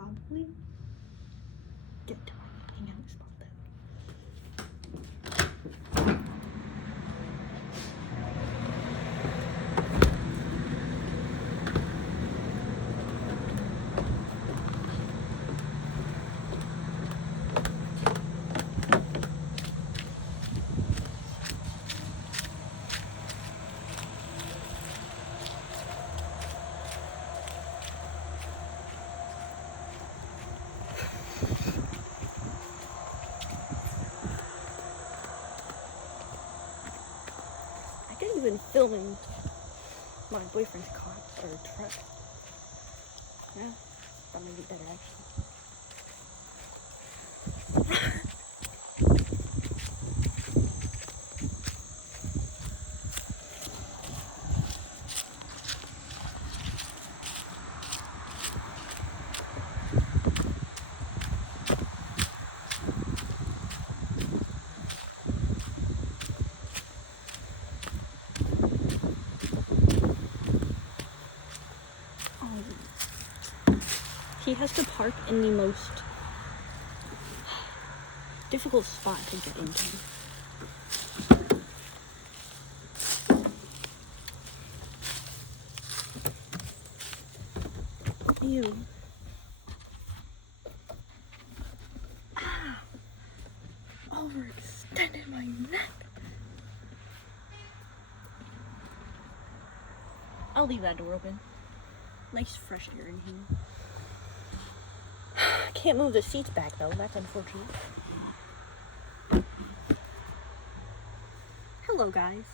probably get to my hangout spot though. I could even film in my boyfriend's car or truck. Yeah, that might be better actually. He has to park in the most difficult spot to get into. Ew. Ah! Overextended my neck. I'll leave that door open. Nice fresh air in here. I can't move the seats back though, that's unfortunate. Hello guys.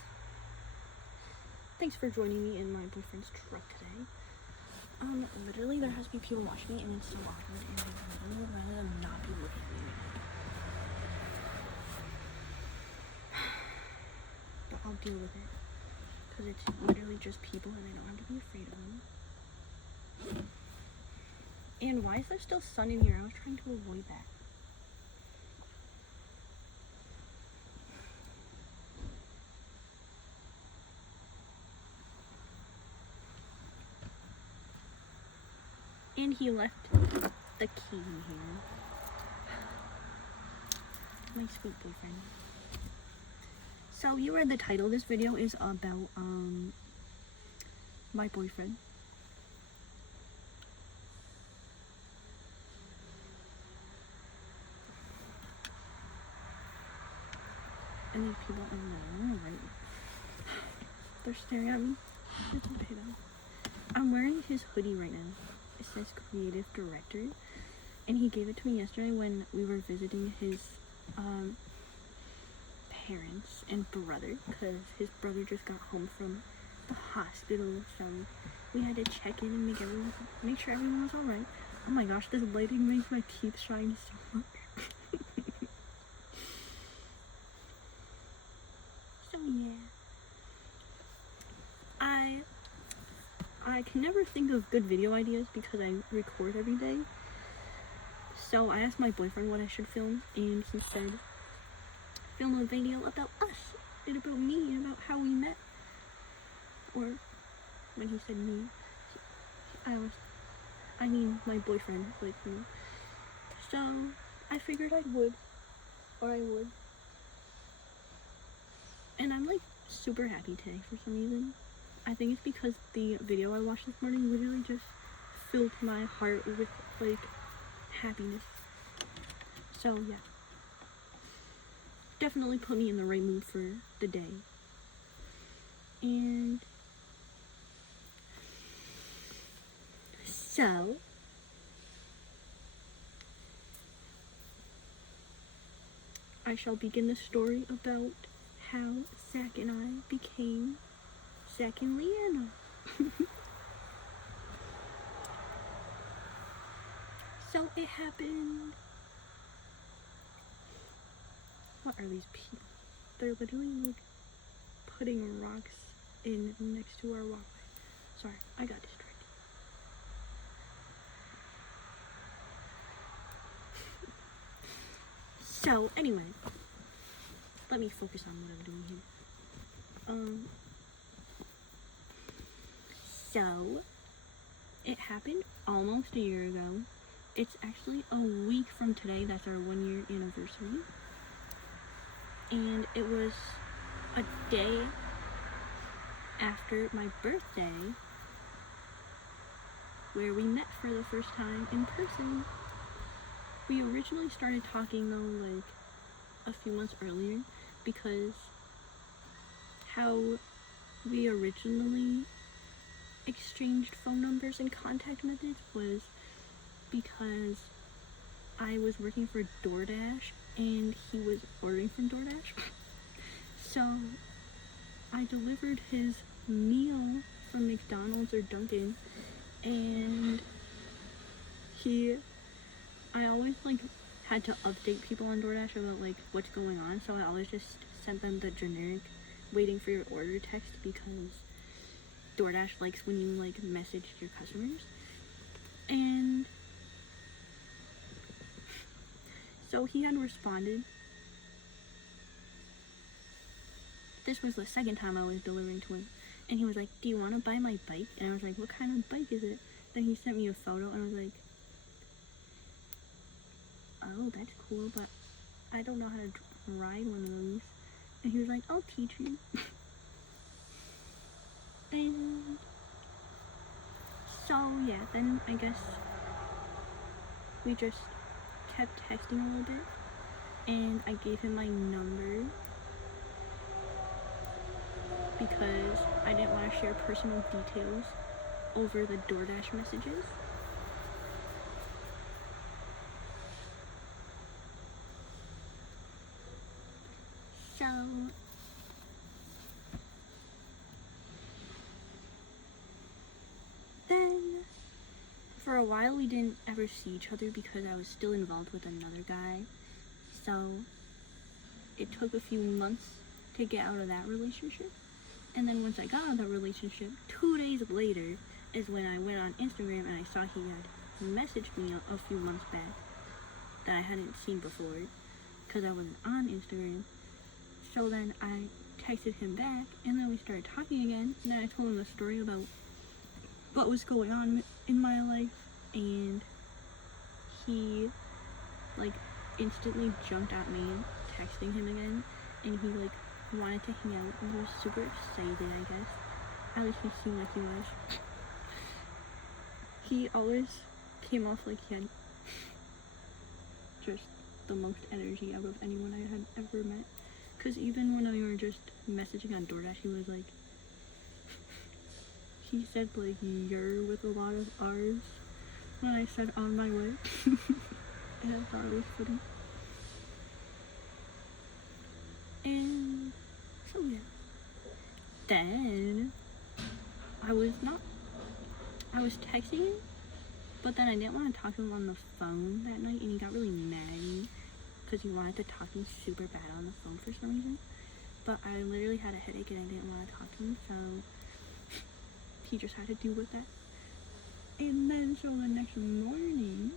Thanks for joining me in my boyfriend's truck today. Literally there has to be people watching me and it's so awkward and I really would rather them not be looking at me right now. But I'll deal with it. Because it's literally just people and I don't have to be afraid of them. And why is there still sun in here? I was trying to avoid that. And he left the key in here. My sweet boyfriend. So you read the title. This video is about my boyfriend. And these people in there, right? They're staring at me. It's okay though. I'm wearing his hoodie right now. It says creative director. And he gave it to me yesterday when we were visiting his parents and brother. Because his brother just got home from the hospital. So we had to check in and make sure everyone was alright. Oh my gosh, this lighting makes my teeth shine so much. So yeah, I can never think of good video ideas because I record every day. So I asked my boyfriend what I should film, and he said, film a video about us, and about me, and about how we met. Or, when he said me, I mean my boyfriend, like me. So, I figured I would. And I'm like super happy today for some reason. I think it's because the video I watched this morning literally just filled my heart with like happiness. So yeah. Definitely put me in the right mood for the day. And so I shall begin the story about how Zach and I became Zach and Leanna. So it happened. What are these people? They're literally like putting rocks in next to our walkway. Sorry, I got distracted. So anyway, let me focus on what I'm doing here. So it happened almost a year ago, it's actually a week from today. That's our 1-year anniversary. And it was a day after my birthday where we met for the first time in person. We originally started talking though like a few months earlier, because how we originally exchanged phone numbers and contact methods was because I was working for DoorDash and he was ordering from DoorDash. So I delivered his meal from McDonald's or Dunkin', and I always like had to update people on DoorDash about like what's going on, so I always just sent them the generic waiting for your order text, because DoorDash likes when you like message your customers. And so he had responded. This was the second time I was delivering to him, and he was like, "Do you want to buy my bike?" And I was like, "What kind of bike is it?" Then he sent me a photo, and I was like, "Oh, that's cool, but I don't know how to ride one of those." And he was like, "I'll teach you." And so yeah, then I guess we just kept texting a little bit, and I gave him my number because I didn't want to share personal details over the DoorDash messages. So then for a while we didn't ever see each other because I was still involved with another guy. So it took a few months to get out of that relationship. And then once I got out of that relationship, 2 days later is when I went on Instagram and I saw he had messaged me a few months back that I hadn't seen before because I wasn't on Instagram. So then I texted him back, and then we started talking again, and then I told him a story about what was going on in my life, and he like instantly jumped at me texting him again, and he like wanted to hang out, and he was super excited, I guess. At least he seemed like he was. He always came off like he had just the most energy out of anyone I had ever met. Because even when we were just messaging on DoorDash, he was like, he said like "you're" with a lot of R's when I said "on my way." And I thought it was funny. And so yeah. Then I was texting him, but then I didn't want to talk to him on the phone that night, and he got really mad at me because he wanted to talk to me super bad on the phone for some reason. But I literally had a headache and I didn't want to talk to him, so he just had to deal with that. And then so the next morning,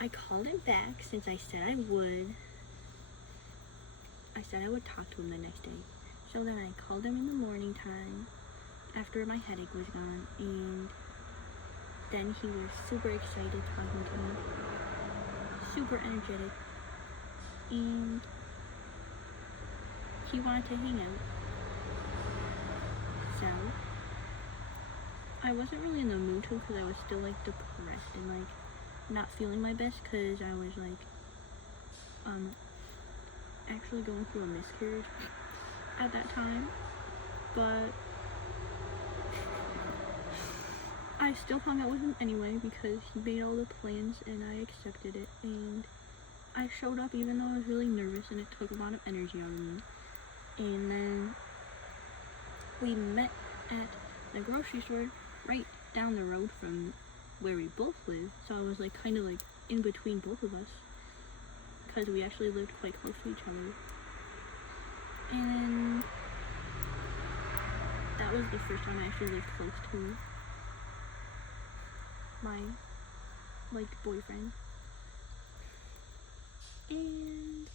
I called him back since I said I would. I said I would talk to him the next day. So then I called him in the morning time after my headache was gone, and then he was super excited talking to me, super energetic, and he wanted to hang out. So I wasn't really in the mood to, because I was still like depressed and like not feeling my best, because I was like actually going through a miscarriage at that time. But I still hung out with him anyway because he made all the plans and I accepted it, and I showed up even though I was really nervous and it took a lot of energy out of me. And then we met at the grocery store right down the road from where we both live, so I was like kind of like in between both of us because we actually lived quite close to each other. And that was the first time I actually lived close to my like boyfriend. And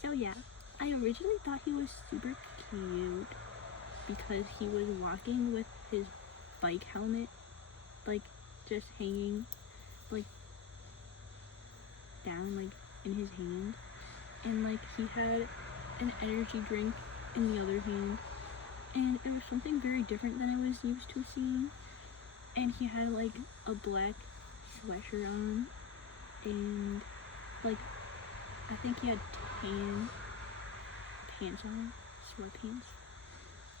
so yeah, I originally thought he was super cute because he was walking with his bike helmet, like, just hanging, like, down, like, in his hand. And, like, he had an energy drink in the other hand. And it was something very different than I was used to seeing. And he had, like, a black sweatshirt on. And, like, I think he had tan pants on, sweatpants.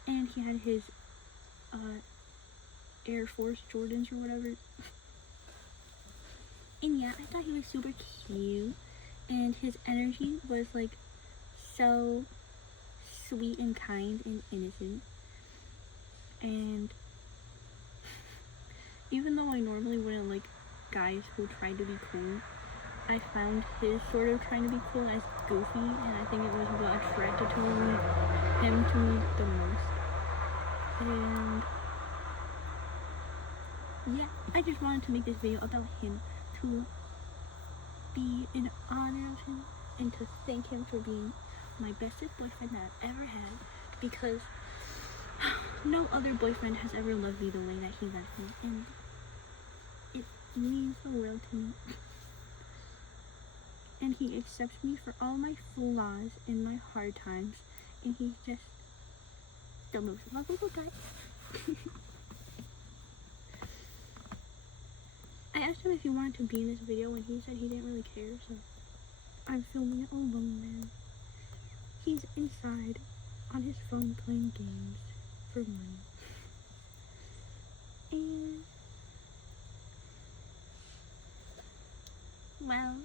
And he had his, Air Force Jordans or whatever. And yeah, I thought he was super cute. And his energy was, like, so sweet and kind and innocent. And even though I normally wouldn't like guys who try to be cool, I found his sort of trying to be cool as goofy, and I think it was what attracted him to me the most. And yeah, I just wanted to make this video about him, to be in honor of him and to thank him for being my bestest boyfriend that I've ever had, because no other boyfriend has ever loved me the way that he loved me, and it means the world to me. And he accepts me for all my flaws and my hard times, and he's just the most lovable guy. I asked him if he wanted to be in this video, and he said he didn't really care, so I'm filming it alone now. He's inside on his phone playing games for money. And well,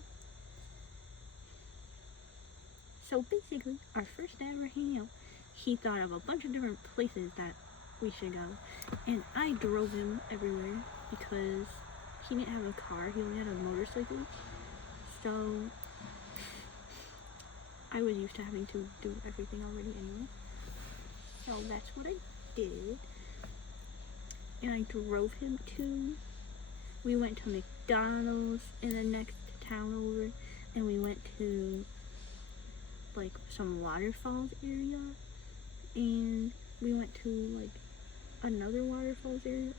so basically our first day ever hanging out, he thought of a bunch of different places that we should go, and I drove him everywhere because he didn't have a car, he only had a motorcycle, so I was used to having to do everything already anyway. So that's what I did. And I drove him we went to McDonald's in the next town over, and we went to like some waterfalls area, and we went to like another waterfalls area.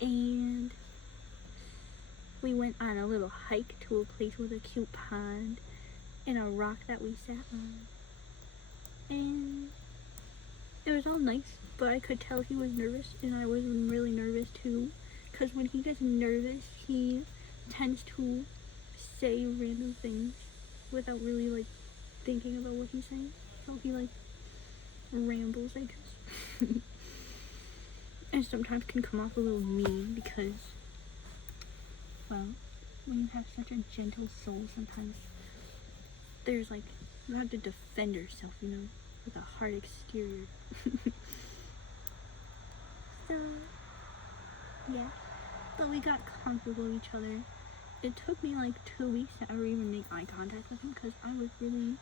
And we went on a little hike to a place with a cute pond and a rock that we sat on. And it was all nice, but I could tell he was nervous, and I was really nervous too. Because when he gets nervous, he tends to say random things without really like thinking about what he's saying. So he like rambles, I guess. And sometimes can come off a little mean because, well, when you have such a gentle soul, sometimes there's like, you have to defend yourself, you know, with a hard exterior. So, yeah. But we got comfortable with each other. It took me like 2 weeks to ever even make eye contact with him because I was really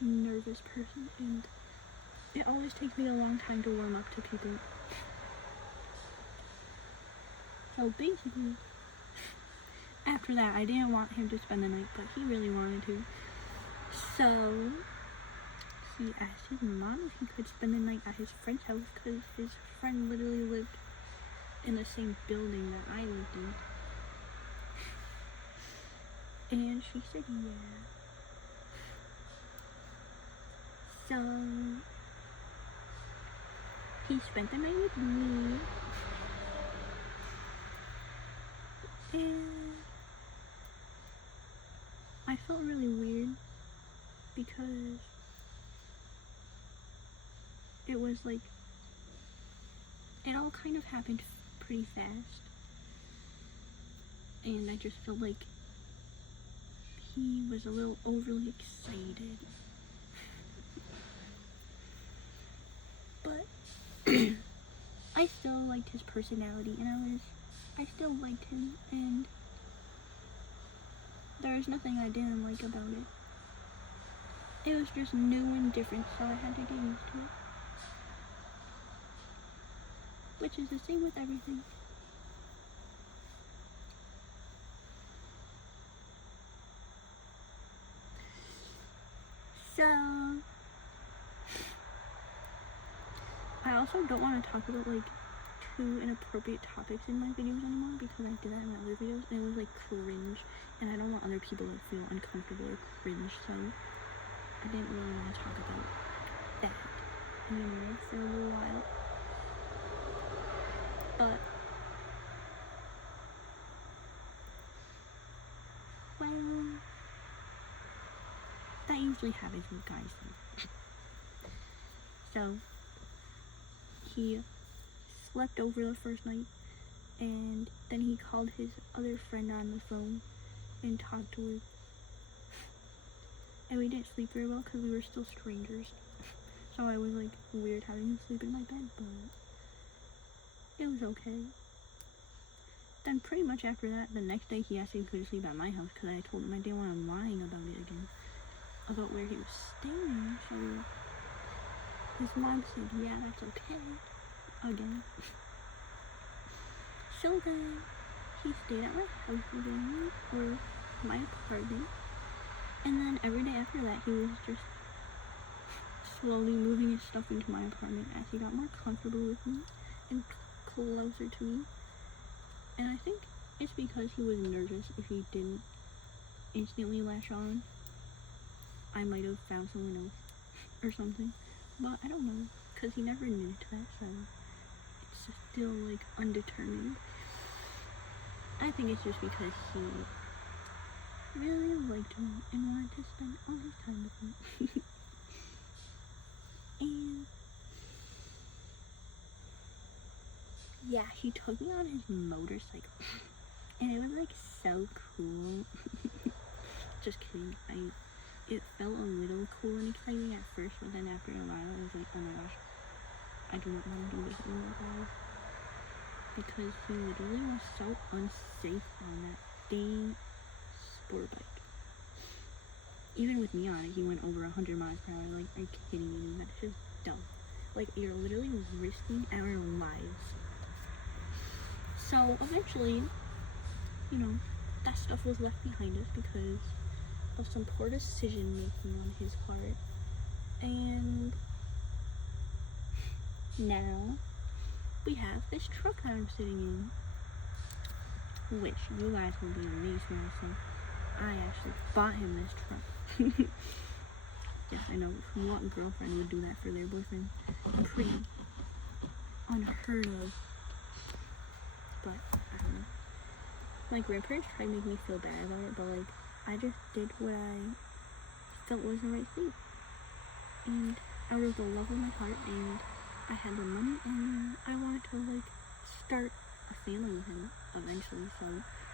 a nervous person, and it always takes me a long time to warm up to people. So basically, after that, I didn't want him to spend the night, but he really wanted to. So he asked his mom if he could spend the night at his friend's house because his friend literally lived in the same building that I lived in. And she said yeah. So he spent the night with me. And I felt really weird because it was like, it all kind of happened pretty fast, and I just felt like he was a little overly excited. But I still liked his personality, and I still liked him, and there was nothing I didn't like about it. It was just new and different, so I had to get used to it. Which is the same with everything. also don't want to talk about like too inappropriate topics in my videos anymore, because I did that in my other videos and it was like cringe, and I don't want other people to feel uncomfortable or cringe, so I didn't really want to talk about that anymore for a little while. But well, that usually happens with guys though. So he slept over the first night, and then he called his other friend on the phone and talked to her. And we didn't sleep very well because we were still strangers. So I was like weird having him sleep in my bed, but it was okay. Then pretty much after that, the next day he asked if he could sleep at my house because I told him I didn't want him lying about it again, about where he was staying. So his mom said, yeah, that's okay, again. So then he stayed at my house again, or my apartment, and then every day after that he was just slowly moving his stuff into my apartment as he got more comfortable with me and closer to me. And I think it's because he was nervous. If he didn't instantly latch on, I might have found someone else or something. But I don't know, because he never admitted to that, so it's still like undetermined. I think it's just because he really liked me and wanted to spend all his time with me. And yeah, he took me on his motorcycle. And it was like so cool. Just kidding. It felt a little cool and exciting at first, but then after a while I was like, oh my gosh, I do not want to do this anymore, guys. Because he literally was so unsafe on that dang sport bike. Even with me on it, he went over 100 miles per hour. Like, are you kidding me? That's just dumb. Like, you're literally risking our lives. So eventually, you know, that stuff was left behind us because of some poor decision making on his part. And now we have this truck that I'm sitting in, which you guys will be amazed when I say I actually bought him this truck. Yes, I know, what girlfriend would do that for their boyfriend? Pretty unheard of. But I don't know. My grandparents tried to make me feel bad about it, but like, I just did what I felt was the right thing. And out of the love of my heart, and I had the money, and I wanted to like start a family with him eventually, so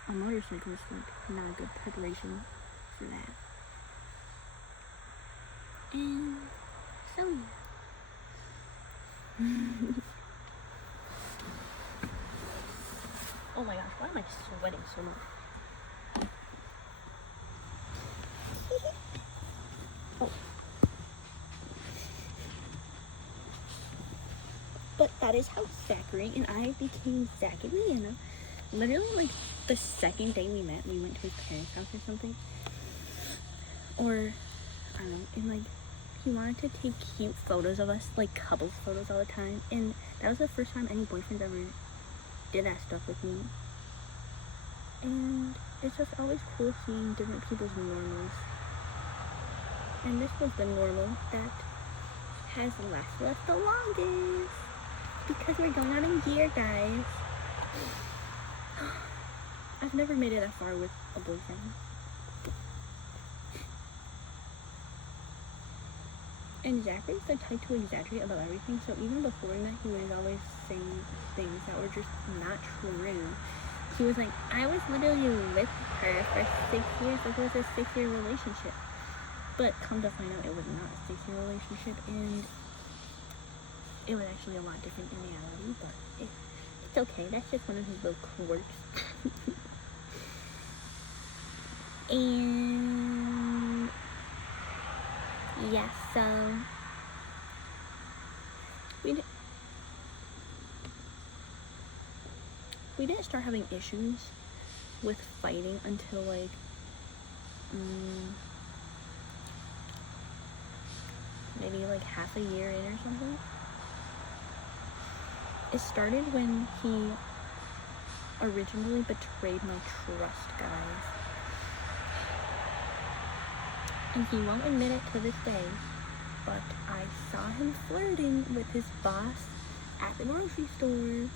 a motorcycle is like not a good preparation for that. And so yeah. Oh my gosh, why am I sweating so much? Oh. But that is how Zachary and I became Zach and Leanna. Literally, like, the second day we met, we went to his parents' house or something. Or, I don't know, and like, he wanted to take cute photos of us, like couples photos all the time. And that was the first time any boyfriend ever did that stuff with me. And it's just always cool seeing different people's normals. And this was the normal that has lasted us the longest. Because we're going on a year, guys. I've never made it that far with a boyfriend. And Zachary's the type to exaggerate about everything, so even before we met, he was always saying things that were just not true. He was like, I was literally with her for 6 years, like it was a 6-year relationship. But come to find out, it was not a 6-year relationship, and it was actually a lot different in reality, but it's okay. That's just one of his little quirks. And yeah, so we didn't start having issues with fighting until like maybe like half a year in or something. It started when he originally betrayed my trust, guys. And he won't admit it to this day, but I saw him flirting with his boss at the grocery store. And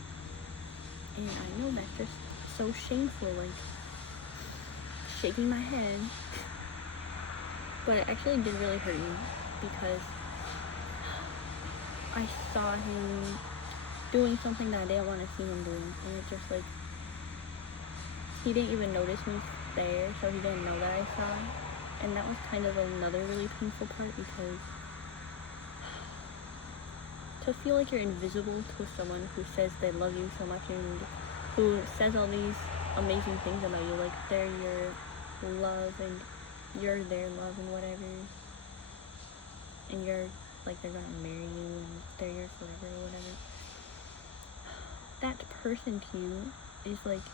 I know that's just so shameful, like, shaking my head. But it actually did really hurt me, because I saw him doing something that I didn't want to see him doing, and it just, like, he didn't even notice me there, so he didn't know that I saw. And that was kind of another really painful part, because to feel like you're invisible to someone who says they love you so much and who says all these amazing things about you, like they're your love and you're their love and whatever, and you're like they're gonna marry you and they're yours forever or whatever. That person to you is like,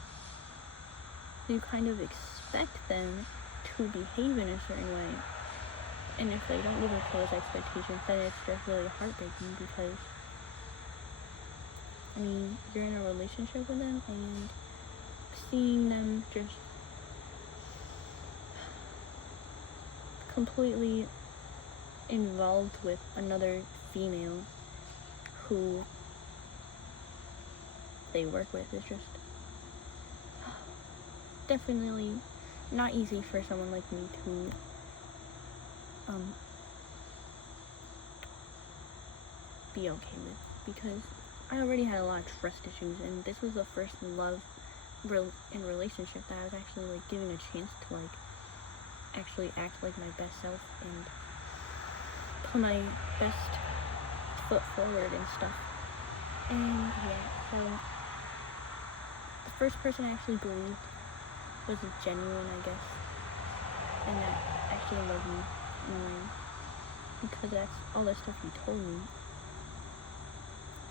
you kind of expect them to behave in a certain way, and if they don't live up to those expectations, then it's just really heartbreaking, because I mean, you're in a relationship with them, and seeing them just completely involved with another female who they work with is just definitely not easy for someone like me to be okay with, because I already had a lot of trust issues, and this was the first love in relationship that I was actually like giving a chance to like actually act like my best self and put my best foot forward and stuff. And yeah, so the first person I actually believed was genuine, I guess, and that actually loved me in a way, because that's all the stuff he told me.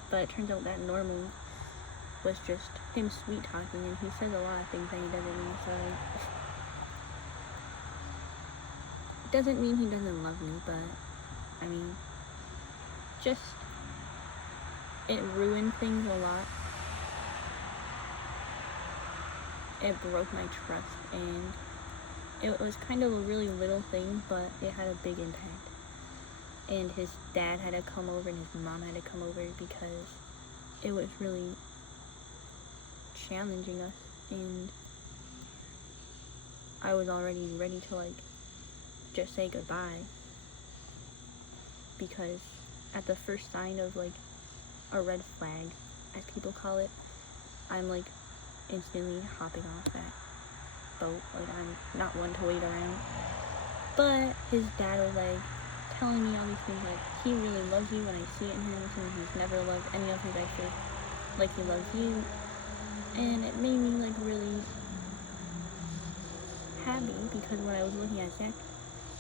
But it turns out that normal was just him sweet talking, and he says a lot of things that he doesn't mean, so it doesn't mean he doesn't love me, but I mean, just it ruined things a lot. It broke my trust, and it was kind of a really little thing, but it had a big impact. And his dad had to come over and his mom had to come over, because it was really challenging us, and I was already ready to like just say goodbye, because at the first sign of like a red flag, as people call it, I'm like instantly hopping off that boat. Like, I'm not one to wait around. But his dad was like telling me all these things, like he really loves you, and I see it in him, and he's never loved any of his exes like he loves you. And it made me like really happy, because when I was looking at Zach,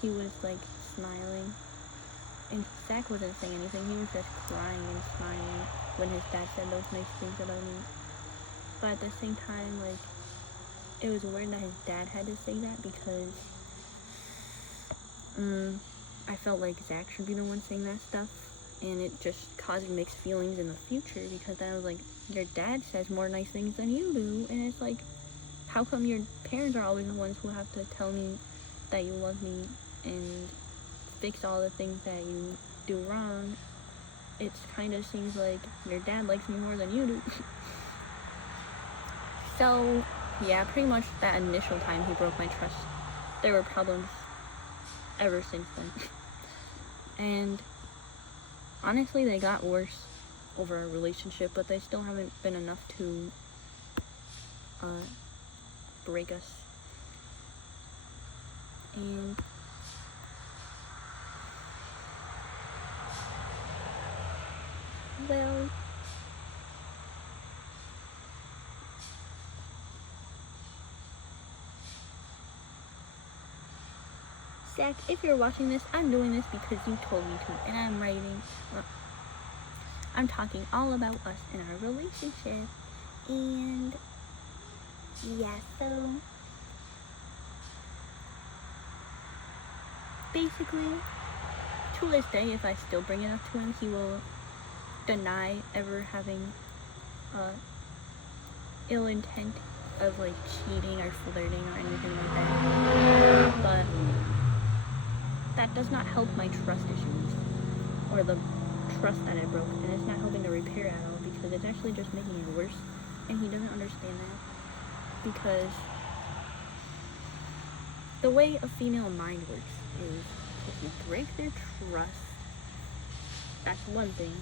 he was like smiling, and Zach wasn't saying anything. He was just crying and smiling when his dad said those nice things about me. But at the same time, like, it was weird that his dad had to say that, because I felt like Zach should be the one saying that stuff, and it just caused mixed feelings in the future, because then I was like, your dad says more nice things than you do, and it's like, how come your parents are always the ones who have to tell me that you love me and fix all the things that you do wrong? It kind of seems like your dad likes me more than you do. So yeah, pretty much that initial time he broke my trust, there were problems ever since then. And honestly, they got worse over our relationship, but they still haven't been enough to break us. And well, Zach, if you're watching this, I'm doing this because you told me to, and I'm talking all about us and our relationship. And yeah, so basically, to this day, if I still bring it up to him, he will deny ever having ill intent of like cheating or flirting or anything like that, but that does not help my trust issues or the trust that I broke, and it's not helping to repair at all because it's actually just making it worse, and he doesn't understand that because the way a female mind works is if you break their trust, that's one thing,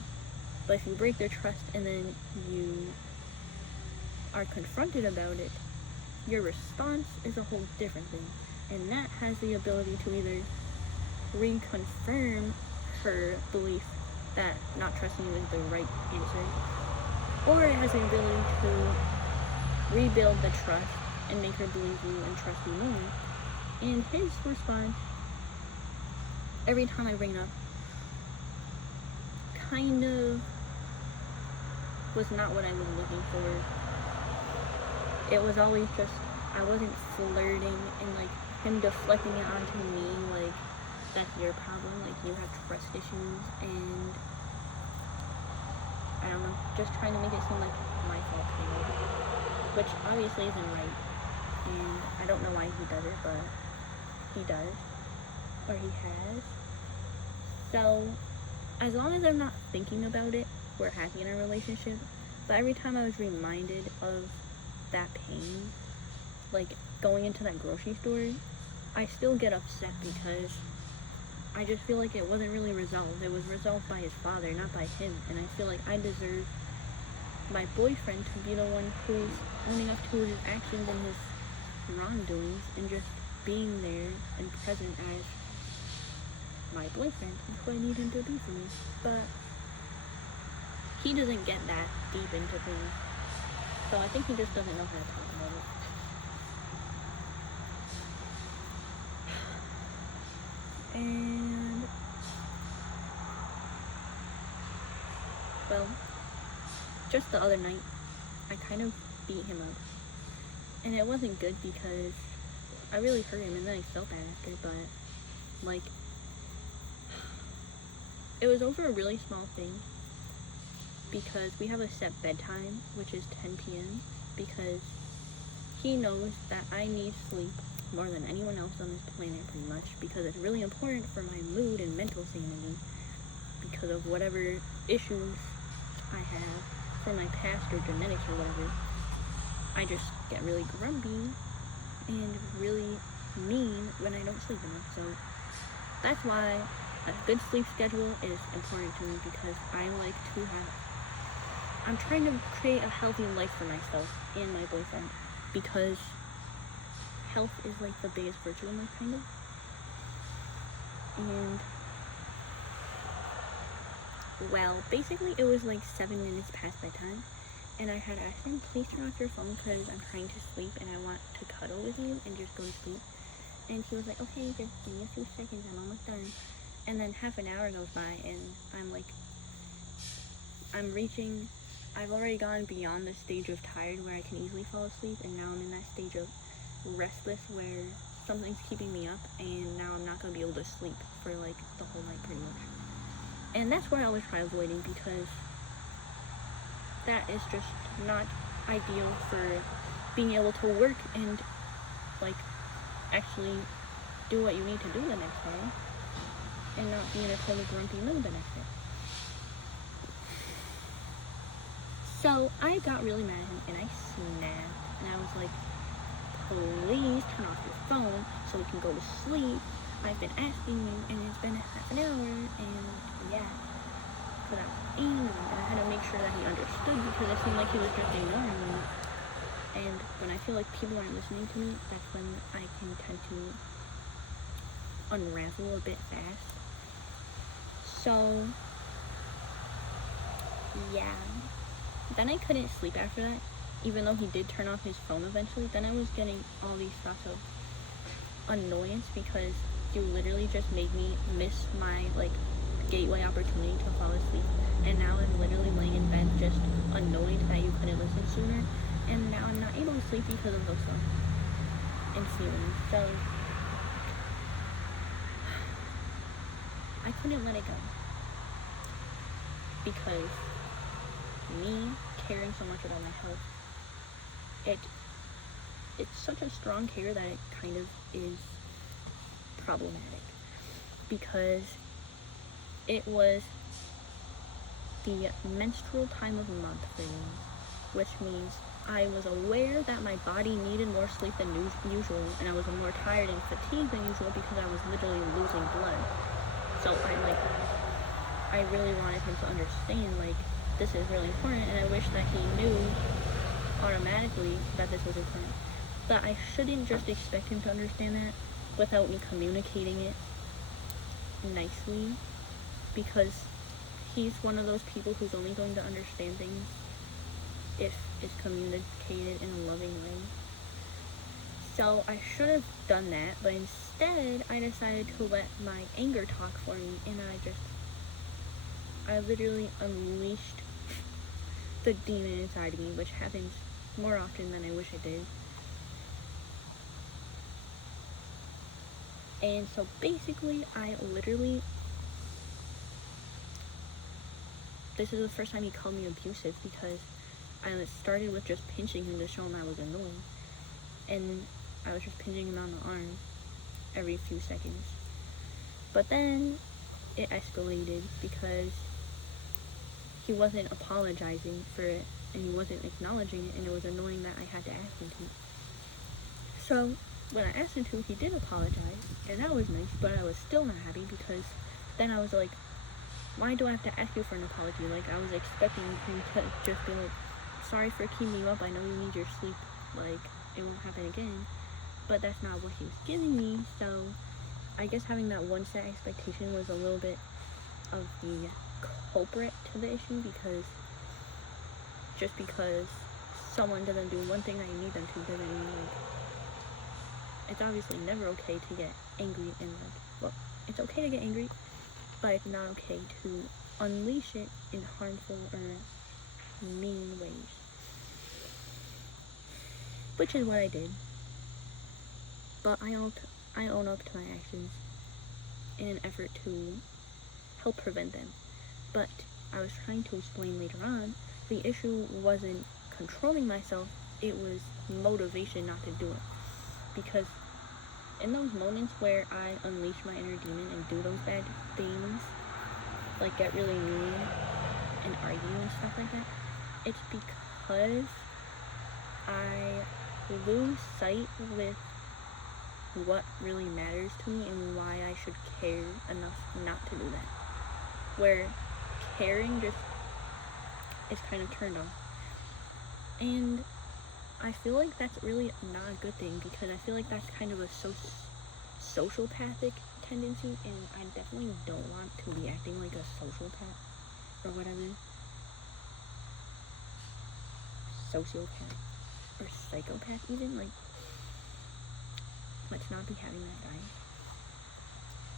but if you break their trust and then you are confronted about it, your response is a whole different thing, and that has the ability to either reconfirm her belief that not trusting you is the right answer, or it has the ability to rebuild the trust and make her believe you and trust you more. And his response, every time I bring it up, kind of was not what I was looking for. It was always just, I wasn't flirting and like him deflecting it onto me, like, that's your problem, like you have trust issues, and I don't know, just trying to make it seem like my fault kind of, which obviously isn't right, and I don't know why he does it, but he does, or he has. So as long as I'm not thinking about it, we're happy in our relationship, but every time I was reminded of that pain, like going into that grocery store, I still get upset because I just feel like it wasn't really resolved. It was resolved by his father, not by him. And I feel like I deserve my boyfriend to be the one who's owning up to his actions and his wrongdoings and just being there and present as my boyfriend, who I need him to be for me. But he doesn't get that deep into things. So I think he just doesn't know how to talk about it. And well, just the other night I kind of beat him up, and it wasn't good because I really hurt him and then I felt bad after, but like it was over a really small thing because we have a set bedtime, which is 10 p.m. because he knows that I need sleep more than anyone else on this planet, pretty much, because it's really important for my mood and mental sanity because of whatever issues I have from my past or genetics or whatever. I just get really grumpy and really mean when I don't sleep enough, so that's why a good sleep schedule is important to me because I'm trying to create a healthy life for myself and my boyfriend because health is like the biggest virtue in life, kind of. And well, basically it was like 7 minutes past bedtime, and I had asked him, please turn off your phone because I'm trying to sleep and I want to cuddle with you and just go to sleep. And he was like, okay, just give me a few seconds, I'm almost done. And then half an hour goes by and I've already gone beyond the stage of tired where I can easily fall asleep, and now I'm in that stage of restless where something's keeping me up, and now I'm not going to be able to sleep for like the whole night pretty much. And that's where I always try avoiding because that is just not ideal for being able to work and like actually do what you need to do the next day and not be in a totally grumpy mood the next day. So I got really mad at him and I snapped and I was like, please turn off your phone so we can go to sleep. I've been asking you and it's been half an hour, and yeah, because I was angry and I had to make sure that he understood because it seemed like he was just ignoring me. And when I feel like people aren't listening to me, that's when I can tend to unravel a bit fast. So yeah, then I couldn't sleep after that, even though he did turn off his phone eventually. Then I was getting all these thoughts of annoyance because you literally just made me miss my like gateway opportunity to fall asleep, and now I'm literally laying in bed just annoyed that you couldn't listen sooner, and now I'm not able to sleep because of those thoughts and feelings. So I couldn't let it go because me caring so much about my health, it's such a strong care that it kind of is problematic, because it was the menstrual time of the month for me, which means I was aware that my body needed more sleep than usual, and I was more tired and fatigued than usual because I was literally losing blood. So I really wanted him to understand, like, this is really important, and I wish that he knew automatically that this was important. But I shouldn't just expect him to understand that without me communicating it nicely, because he's one of those people who's only going to understand things if it's communicated in a loving way. So I should have done that, but instead I decided to let my anger talk for me, and I literally unleashed the demon inside of me, which happens more often than I wish it did. And so basically, this is the first time he called me abusive, because I started with just pinching him to show him I was annoyed. And I was just pinching him on the arm every few seconds. But then it escalated because he wasn't apologizing for it, and he wasn't acknowledging it, and it was annoying that I had to ask him to. So when I asked him to, he did apologize, and that was nice, but I was still not happy, because then I was like, why do I have to ask you for an apology? Like, I was expecting him to just be like, sorry for keeping you up, I know you need your sleep, like, it won't happen again. But that's not what he was giving me, so I guess having that one set expectation was a little bit of the culprit to the issue, because just because someone doesn't do one thing that you need them to doesn't mean, like, it's obviously never okay to get angry, and like, well, it's okay to get angry, but it's not okay to unleash it in harmful or mean ways, which is what I did. But I own up to my actions in an effort to help prevent them. But I was trying to explain later on, the issue wasn't controlling myself, it was motivation not to do it. Because in those moments where I unleash my inner demon and do those bad things, like get really mean and argue and stuff like that, it's because I lose sight with what really matters to me and why I should care enough not to do that. Where caring just is kind of turned off. And I feel like that's really not a good thing, because I feel like that's kind of a sociopathic tendency, and I definitely don't want to be acting like a sociopath or whatever. Sociopath or psychopath even, like, let's not be having that, guys.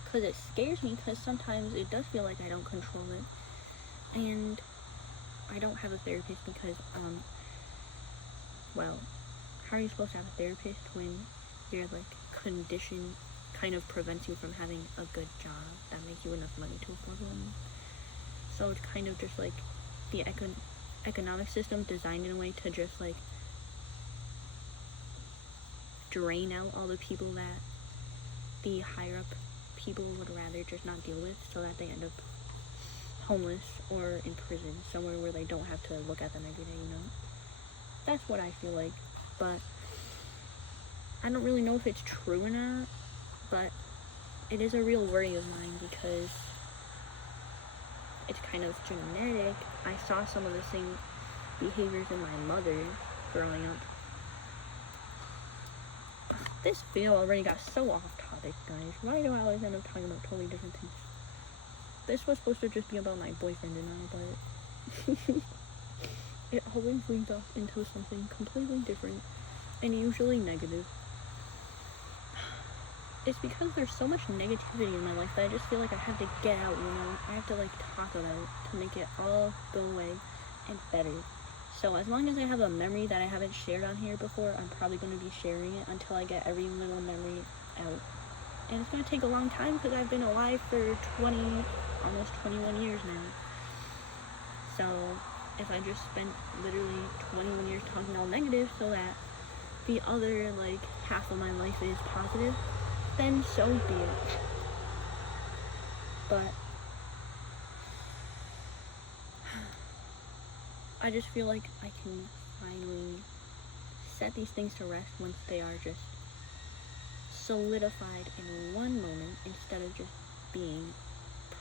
Because it scares me, because sometimes it does feel like I don't control it. And I don't have a therapist because, well, how are you supposed to have a therapist when your, like, condition kind of prevents you from having a good job that makes you enough money to afford one? So it's kind of just, like, the economic system designed in a way to just, like, drain out all the people that the higher up people would rather just not deal with, so that they end up homeless or in prison, somewhere where they don't have to look at them every day, you know? That's what I feel like, but I don't really know if it's true or not, but it is a real worry of mine, because it's kind of genetic. I saw some of the same behaviors in my mother growing up. This video already got so off topic, guys. Why do I always end up talking about totally different things? This was supposed to just be about my boyfriend and I, but it always leads off into something completely different, and usually negative. It's because there's so much negativity in my life that I just feel like I have to get out, you know? I have to, like, talk about it to make it all go away and better. So as long as I have a memory that I haven't shared on here before, I'm probably going to be sharing it until I get every little memory out. And it's going to take a long time, because I've been alive for almost 21 years now. So if I just spent literally 21 years talking all negative so that the other like half of my life is positive, then so be it. But I just feel like I can finally set these things to rest once they are just solidified in one moment instead of just being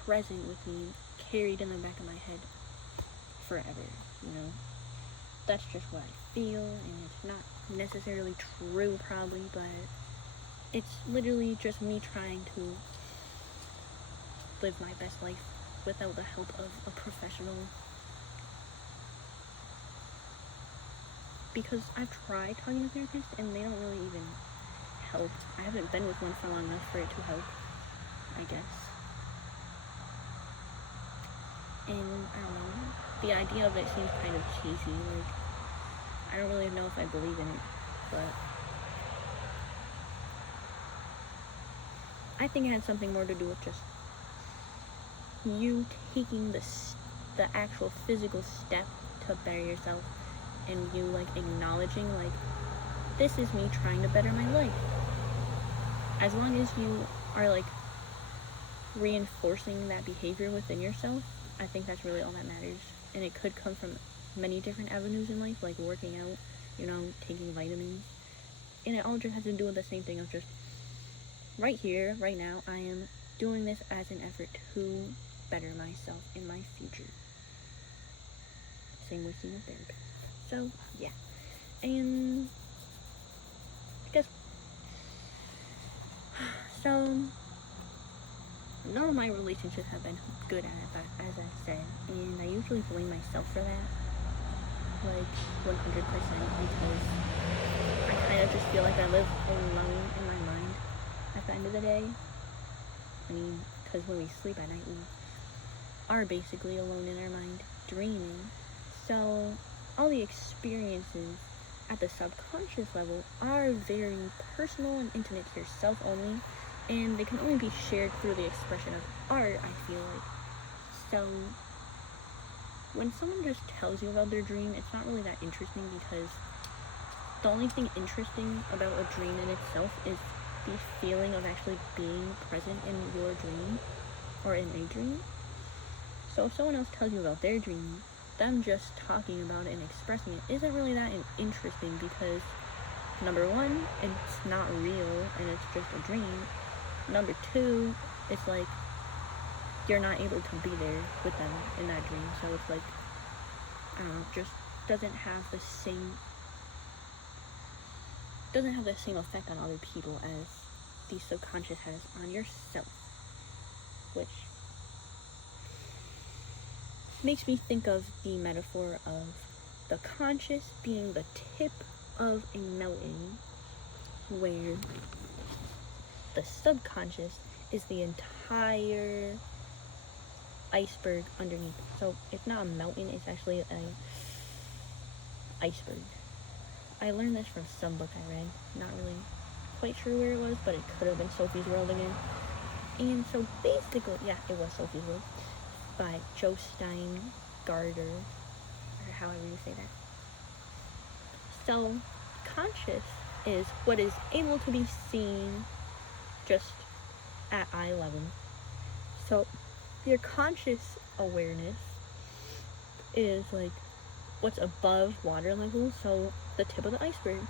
present with me, carried in the back of my head forever, you know? That's just what I feel, and it's not necessarily true probably, but it's literally just me trying to live my best life without the help of a professional. Because I've tried talking to therapists and they don't really even help. I haven't been with one for long enough for it to help, I guess. And I don't know, the idea of it seems kind of cheesy. Like, I don't really know if I believe in it, but I think it had something more to do with just you taking the actual physical step to better yourself, and you like acknowledging like, this is me trying to better my life. As long as you are like reinforcing that behavior within yourself, I think that's really all that matters. And it could come from many different avenues in life, like working out, you know, taking vitamins, and it all just has to do with the same thing of just right here, right now, I am doing this as an effort to better myself in my future. Same with seeing a therapist. So, yeah. And I guess, so, none of my relationships have been good at it, as I said, and I usually blame myself for that, like, 100%, because I kind of just feel like I live alone in my mind at the end of the day. I mean, because when we sleep at night, we are basically alone in our mind, dreaming. So, all the experiences at the subconscious level are very personal and intimate to yourself only, and they can only be shared through the expression of art, I feel like. So, when someone just tells you about their dream, it's not really that interesting, because the only thing interesting about a dream in itself is the feeling of actually being present in your dream, or in a dream. So if someone else tells you about their dream, them just talking about it and expressing it isn't really that interesting, because number one, it's not real and it's just a dream. Number two, it's like you're not able to be there with them in that dream, so it's like, I don't know, just doesn't have the same effect on other people as the subconscious has on yourself, which makes me think of the metaphor of the conscious being the tip of a mountain, where the subconscious is the entire iceberg underneath. So it's not a mountain, it's actually an iceberg. I learned this from some book I read, not really quite sure where it was, but it could have been Sophie's World again. And so basically, yeah, it was Sophie's World, by Joe Steingarter, or however you say that. So, conscious is what is able to be seen just at eye level. So, your conscious awareness is like what's above water level, so the tip of the iceberg.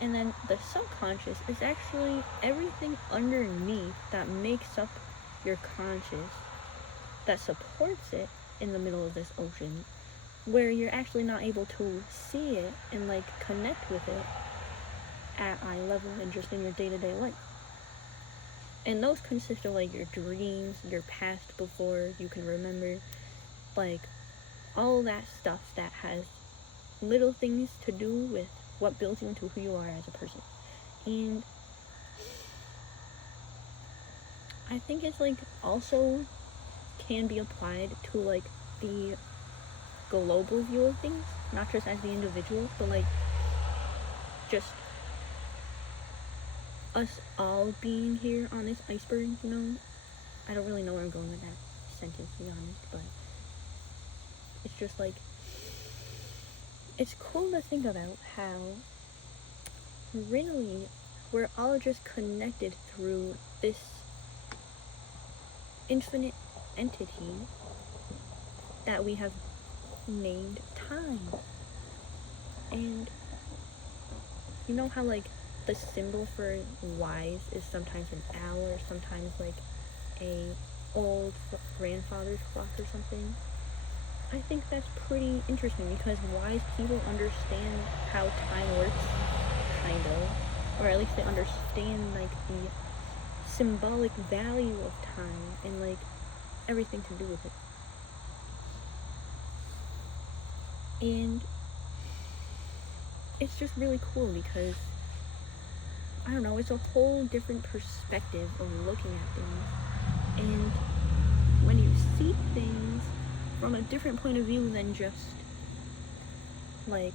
And then the subconscious is actually everything underneath that makes up your conscious, that supports it in the middle of this ocean, where you're actually not able to see it and like connect with it at eye level and just in your day-to-day life. And those consist of like your dreams, your past before you can remember, like all that stuff that has little things to do with what builds you into who you are as a person. And I think it's like also can be applied to like the global view of things, not just as the individual, but like just us all being here on this iceberg, you know? I don't really know where I'm going with that sentence, to be honest, but it's just like it's cool to think about how really we're all just connected through this infinite entity that we have named time. And you know how like the symbol for wise is sometimes an owl or sometimes like a old grandfather's clock or something? I think that's pretty interesting because wise people understand how time works, kind of, or at least they understand like the symbolic value of time and like everything to do with it. And it's just really cool because, I don't know, it's a whole different perspective of looking at things. And when you see things from a different point of view than just like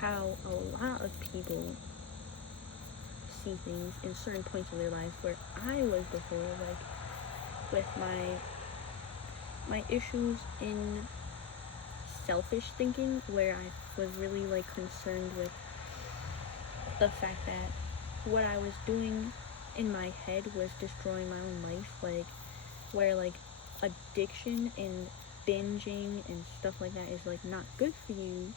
how a lot of people see things in certain points of their lives, where I was before, like with my issues in selfish thinking, where I was really like concerned with the fact that what I was doing in my head was destroying my own life, like where like addiction and binging and stuff like that is like not good for you.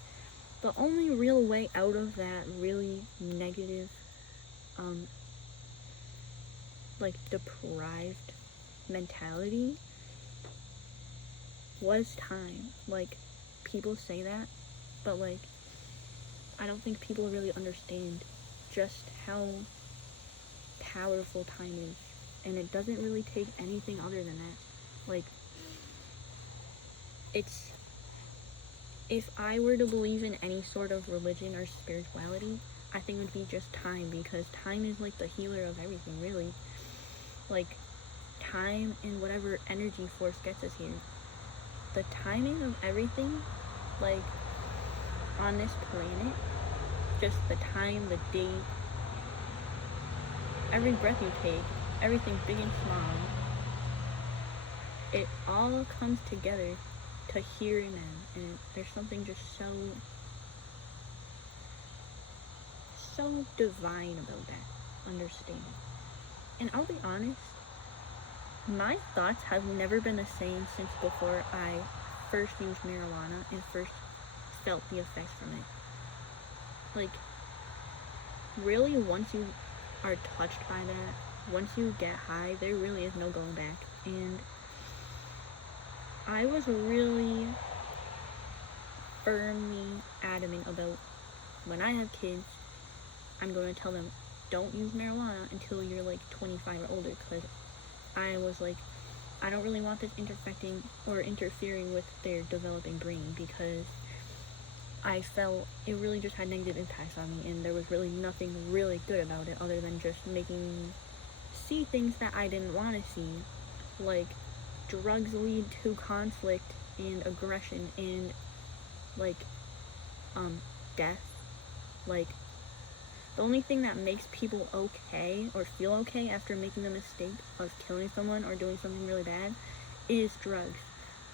The only real way out of that really negative like deprived mentality was time. Like, people say that, but like I don't think people really understand just how powerful time is, and it doesn't really take anything other than that. Like, it's, if I were to believe in any sort of religion or spirituality, I think it would be just time, because time is like the healer of everything, really. Like, time and whatever energy force gets us here, the timing of everything, like on this planet, just the time, the date, every breath you take, everything big and small, it all comes together to here and now. And there's something just so divine about that understanding. And I'll be honest, my thoughts have never been the same since before I first used marijuana and first felt the effects from it. Like, really, once you are touched by that, once you get high, there really is no going back. And I was really firmly adamant about, when I have kids, I'm going to tell them, don't use marijuana until you're like 25 or older, because I was like, I don't really want this interfering with their developing brain, because I felt it really just had negative impacts on me, and there was really nothing really good about it other than just making me see things that I didn't want to see. Like, drugs lead to conflict and aggression and like death. Like, the only thing that makes people okay or feel okay after making the mistake of killing someone or doing something really bad is drugs.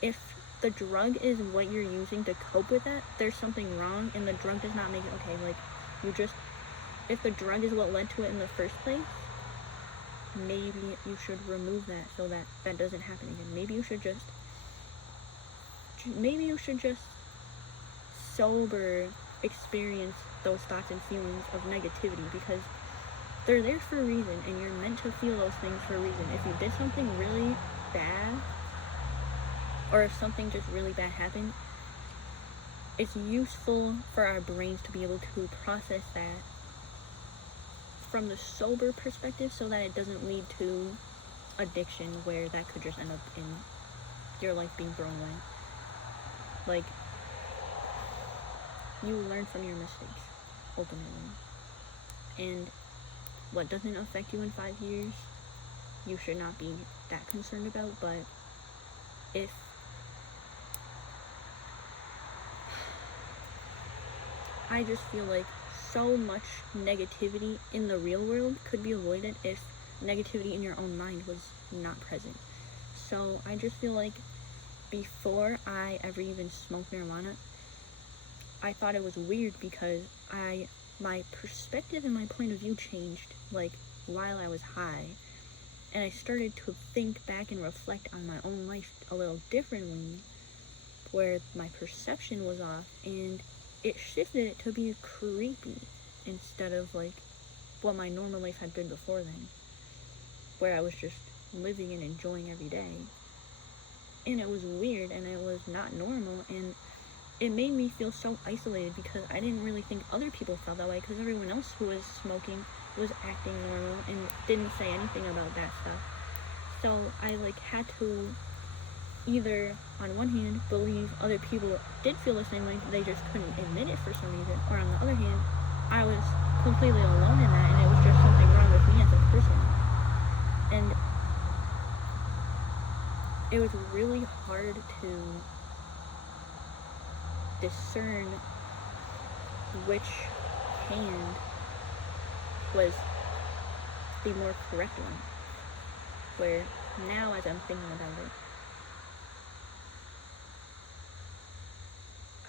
If the drug is what you're using to cope with that, there's something wrong, and the drug does not make it okay. Like, if the drug is what led to it in the first place, maybe you should remove that so that that doesn't happen again. Maybe you should just sober experience those thoughts and feelings of negativity, because they're there for a reason, and you're meant to feel those things for a reason. If you did something really bad, or if something just really bad happened, it's useful for our brains to be able to process that from the sober perspective, so that it doesn't lead to addiction, where that could just end up in your life being thrown away. Like, you learn from your mistakes, ultimately. And what doesn't affect you in 5 years, you should not be that concerned about. But if I just feel like so much negativity in the real world could be avoided if negativity in your own mind was not present. So I just feel like before I ever even smoked marijuana, I thought it was weird because my perspective and my point of view changed, like, while I was high. And I started to think back and reflect on my own life a little differently, where my perception was off, and it shifted it to be creepy instead of, like, what my normal life had been before then, where I was just living and enjoying every day. And it was weird, and it was not normal, and it made me feel so isolated because I didn't really think other people felt that way, because everyone else who was smoking was acting normal and didn't say anything about that stuff. So I, like, had to either, on one hand, believe other people did feel the same way, they just couldn't admit it for some reason, or on the other hand, I was completely alone in that, and it was just something wrong with me as a person. And it was really hard to discern which hand was the more correct one, where now, as I'm thinking about it,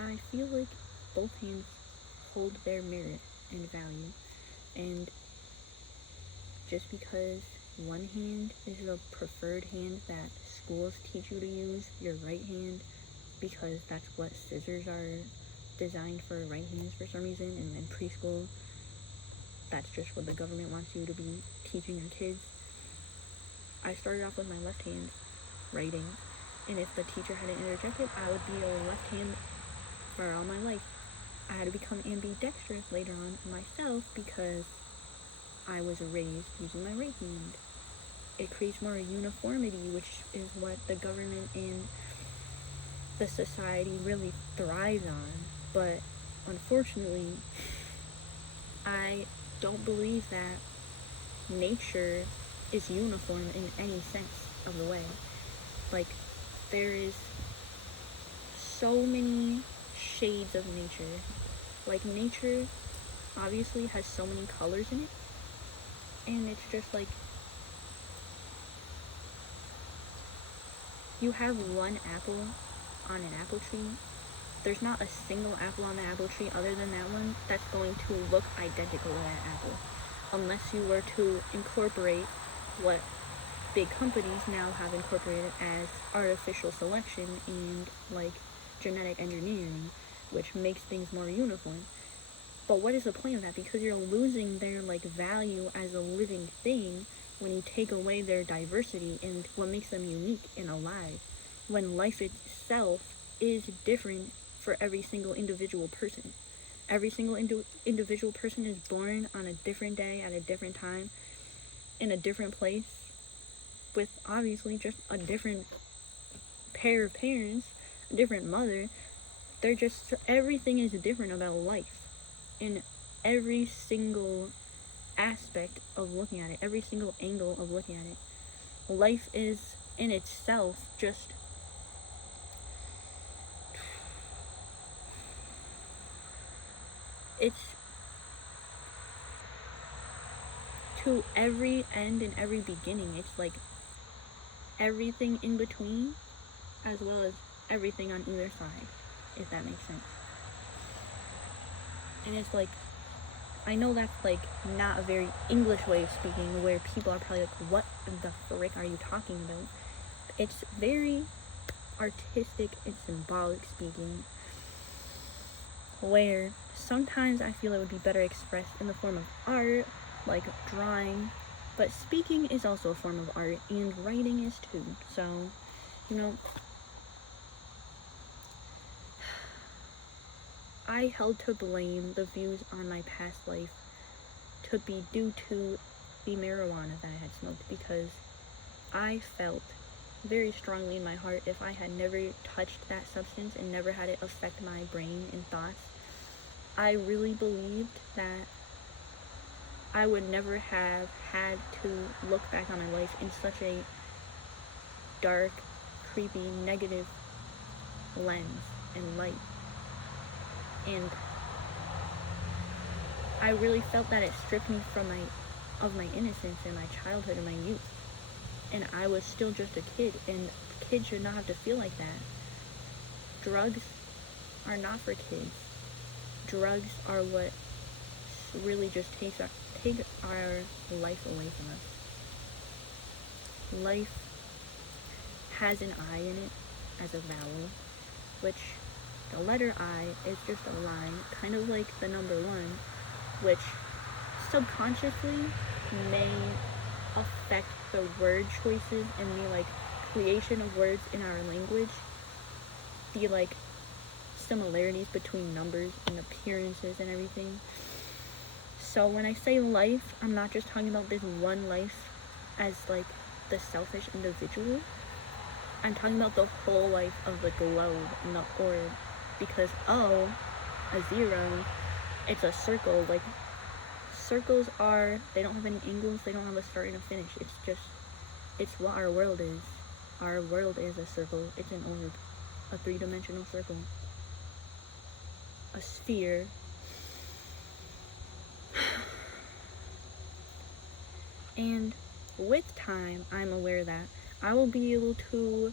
I feel like both hands hold their merit and value, and just because one hand is the preferred hand that schools teach you to use, your right hand, because that's what scissors are designed for, right hands for some reason, and in preschool, that's just what the government wants you to be teaching your kids. I started off with my left hand writing, and if the teacher hadn't interjected, I would be a left hand for all my life. I had to become ambidextrous later on myself because I was raised using my right hand. It creates more uniformity, which is what the government and the society really thrives on. But unfortunately, I don't believe that nature is uniform in any sense of the way. Like, there is so many shades of nature. Like, nature obviously has so many colors in it, and it's just like, you have one apple on an apple tree, there's not a single apple on the apple tree other than that one that's going to look identical to that apple, unless you were to incorporate what big companies now have incorporated as artificial selection and, like, genetic engineering, which makes things more uniform. But what is the point of that? Because you're losing their, like, value as a living thing when you take away their diversity and what makes them unique and alive, when life itself is different for every single individual person. Every single individual person is born on a different day, at a different time, in a different place, with obviously just a different pair of parents, a different mother. They're just, everything is different about life in every single aspect of looking at it, every single angle of looking at it. Life is in itself just it's to every end and every beginning. It's like everything in between as well as everything on either side, if that makes sense. And it's like, I know that's, like, not a very English way of speaking, where people are probably like, what the frick are you talking about? It's very artistic and symbolic speaking, where sometimes I feel it would be better expressed in the form of art, like drawing, but speaking is also a form of art, and writing is too. So, you know, I held to blame the views on my past life to be due to the marijuana that I had smoked, because I felt very strongly in my heart, if I had never touched that substance and never had it affect my brain and thoughts, I really believed that I would never have had to look back on my life in such a dark, creepy, negative lens and light. And I really felt that it stripped me of my innocence and my childhood and my youth. And I was still just a kid, and kids should not have to feel like that. Drugs are not for kids. drugs are what really just take our life away from us. Life has an I in it as a vowel, which the letter I is just a line, kind of like the number 1, which subconsciously may affect the word choices and the like creation of words in our language, the like similarities between numbers and appearances and everything. So when I say life, I'm not just talking about this one life as like the selfish individual. I'm talking about the whole life of the globe and the orb, because a 0, it's a circle. Like, circles they don't have any angles, they don't have a start and a finish. It's what our world is. Our world is a circle. It's an orb, a 3-dimensional circle, a sphere. And with time, I'm aware that I will be able to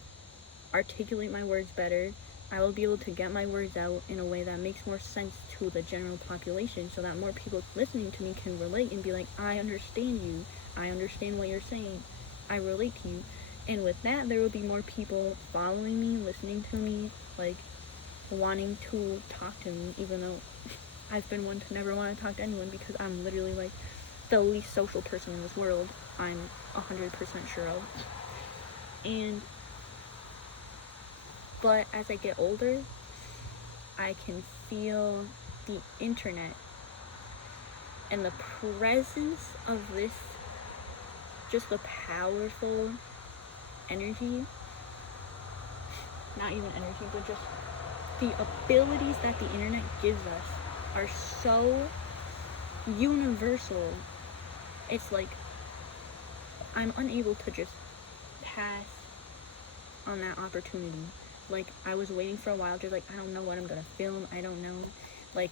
articulate my words better. I will be able to get my words out in a way that makes more sense to the general population, so that more people listening to me can relate and be like, I understand you. I understand what you're saying. I relate to you. And with that, there will be more people following me, listening to me, like, wanting to talk to me, even though I've been one to never want to talk to anyone, because I'm literally, like, the least social person in this world. I'm 100% sure of. But as I get older, I can feel the internet and the presence of this, just the powerful energy, not even energy, but just the abilities that the internet gives us are so universal. It's like I'm unable to just pass on that opportunity. Like, I was waiting for a while, just like, I don't know what I'm gonna film, I don't know, like,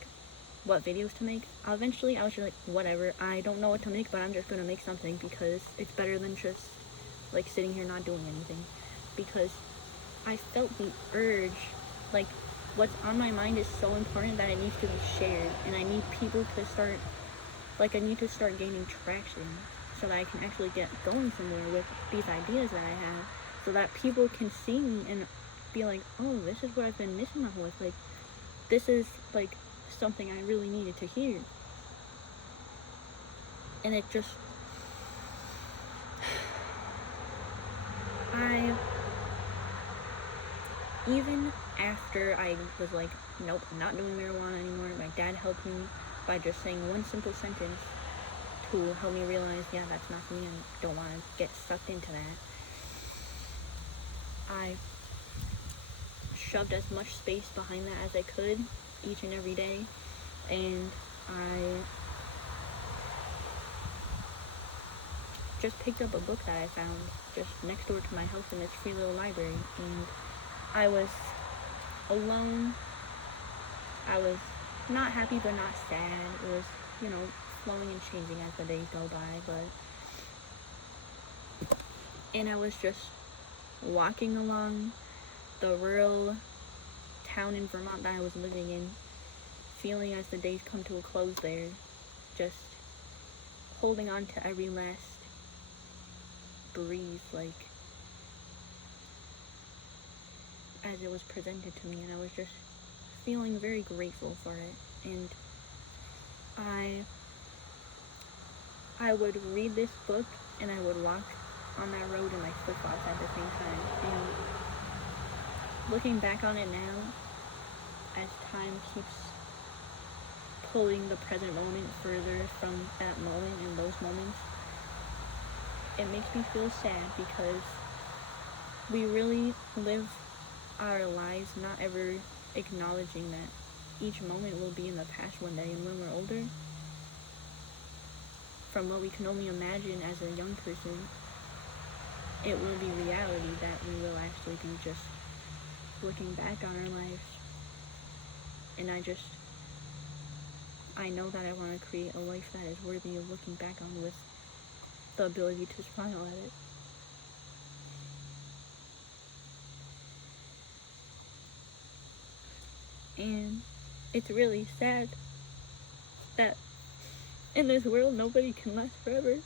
what videos to make. Eventually, I was just like, whatever, I don't know what to make, but I'm just gonna make something, because it's better than just, like, sitting here not doing anything. Because I felt the urge, like, what's on my mind is so important that it needs to be shared, and I need people to start, like, I need to start gaining traction, so that I can actually get going somewhere with these ideas that I have, so that people can see me and be like, oh, this is what I've been missing my whole life. Like, this is, like, something I really needed to hear. And it just, even after I was like, nope, I'm not doing marijuana anymore, my dad helped me by just saying one simple sentence to help me realize, yeah, that's not for me, I don't want to get sucked into that. I shoved as much space behind that as I could each and every day, and I just picked up a book that I found just next door to my house in this free little library, and I was alone. I was not happy but not sad. It was, flowing and changing as the days go by, and I was just walking along the rural town in Vermont that I was living in, feeling as the days come to a close there, just holding on to every last breeze, like, as it was presented to me, and I was just feeling very grateful for it. And I would read this book, and I would walk on that road in my flip-flops at the same time, and looking back on it now, as time keeps pulling the present moment further from that moment and those moments, it makes me feel sad, because we really live our lives not ever acknowledging that each moment will be in the past one day, and when we're older, from what we can only imagine as a young person, it will be reality that we will actually be just looking back on our lives. And I know that I want to create a life that is worthy of looking back on, with the ability to smile at it. And it's really sad that in this world nobody can last forever.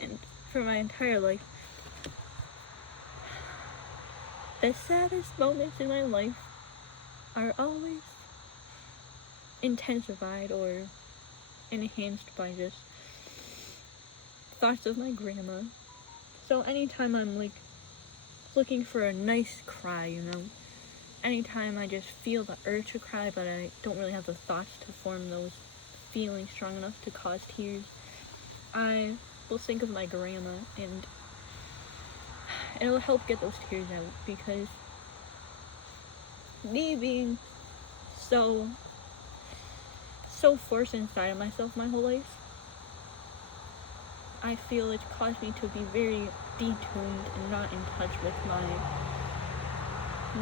And for my entire life, the saddest moments in my life are always intensified or enhanced by just thoughts of my grandma. So anytime I'm like looking for a nice cry, you know, anytime I just feel the urge to cry but I don't really have the thoughts to form those feelings strong enough to cause tears, I will think of my grandma, and it'll help get those tears out, because me being so forced inside of myself my whole life, I feel it's caused me to be very detuned and not in touch with my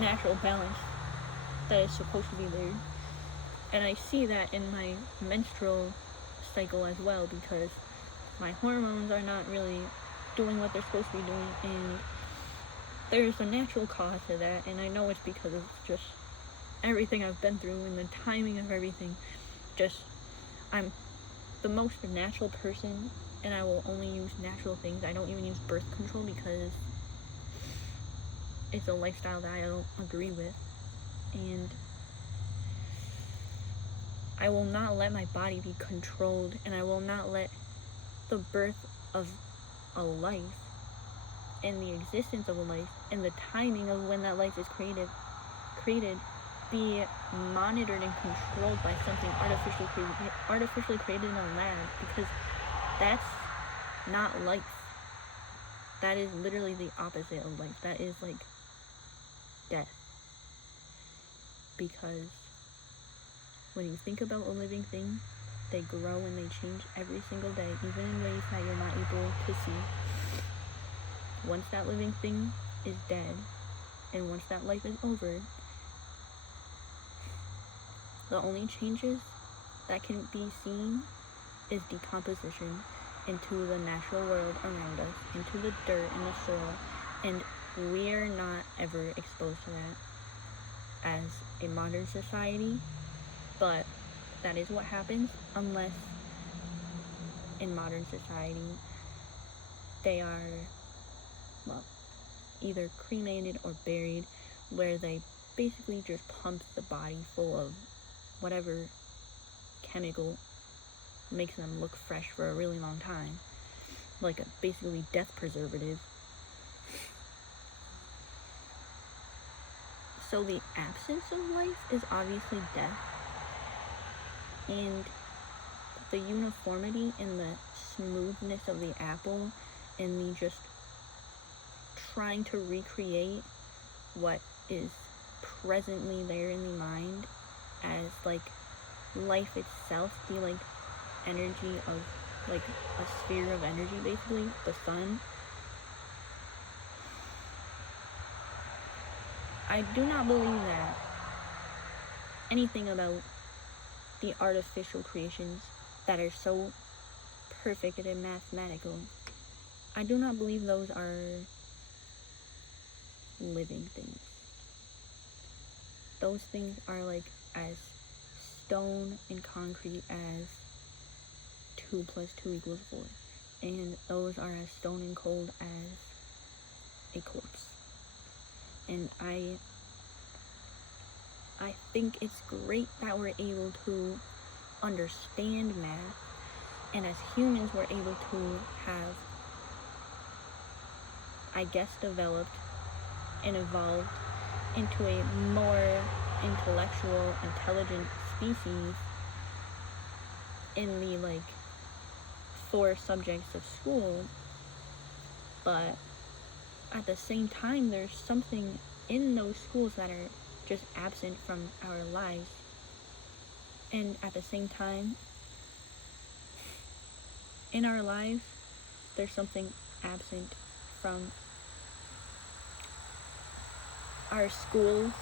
natural balance that is supposed to be there. And I see that in my menstrual cycle as well, because my hormones are not really doing what they're supposed to be doing, and there's a natural cause to that, and I know it's because of just everything I've been through and the timing of everything. Just, I'm the most natural person, and I will only use natural things. I don't even use birth control because it's a lifestyle that I don't agree with, and I will not let my body be controlled, and I will not let the birth of a life and the existence of a life and the timing of when that life is created be monitored and controlled by something artificially created in a lab, because that's not life. That is literally the opposite of life. That is like death. Because when you think about a living thing, they grow and they change every single day, even in ways that you're not able to see. Once that living thing is dead, and once that life is over, the only changes that can be seen is decomposition into the natural world around us, into the dirt and the soil, and we're not ever exposed to that as a modern society, but that is what happens, unless in modern society they are, well, either cremated or buried, where they basically just pump the body full of whatever chemical makes them look fresh for a really long time, like a basically death preservative. So the absence of life is obviously death, and the uniformity and the smoothness of the apple and the just trying to recreate what is presently there in the mind as like life itself, the like energy of like a sphere of energy, basically the sun. I do not believe that anything about the artificial creations that are so perfect and mathematical, I do not believe those are living things. Those things are like as stone and concrete as 2 + 2 = 4. And those are as stone and cold as a corpse. And I think it's great that we're able to understand math, and as humans we're able to have, I guess, developed and evolved into a more intellectual, intelligent species in the like 4 subjects of school. But at the same time, there's something in those schools that are just absent from our lives. And at the same time, in our lives, there's something absent from our schools.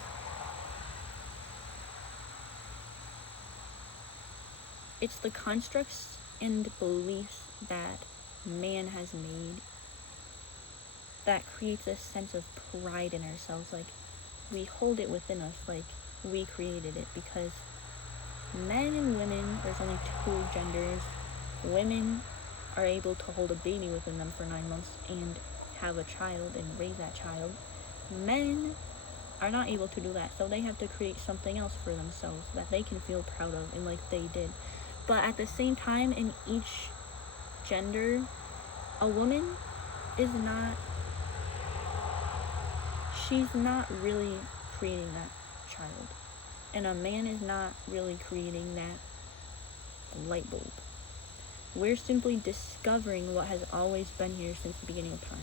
It's the constructs and beliefs that man has made that creates a sense of pride in ourselves. Like, we hold it within us, like we created it, because men and women, there's only two genders. Women are able to hold a baby within them for 9 months and have a child and raise that child. Men are not able to do that, so they have to create something else for themselves that they can feel proud of, and like they did. But at the same time, in each gender, a woman is not, she's not really creating that child, and a man is not really creating that light bulb. We're simply discovering what has always been here since the beginning of time.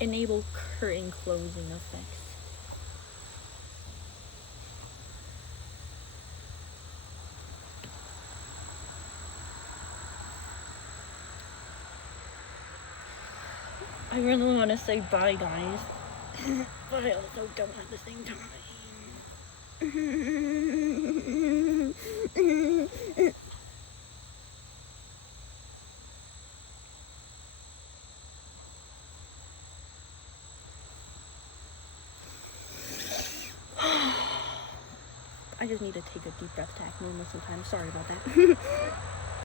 Enable curtain closing effects. I really want to say bye, guys, but I also don't at the same time. I just need to take a deep breath to act normal sometimes. Sorry about that.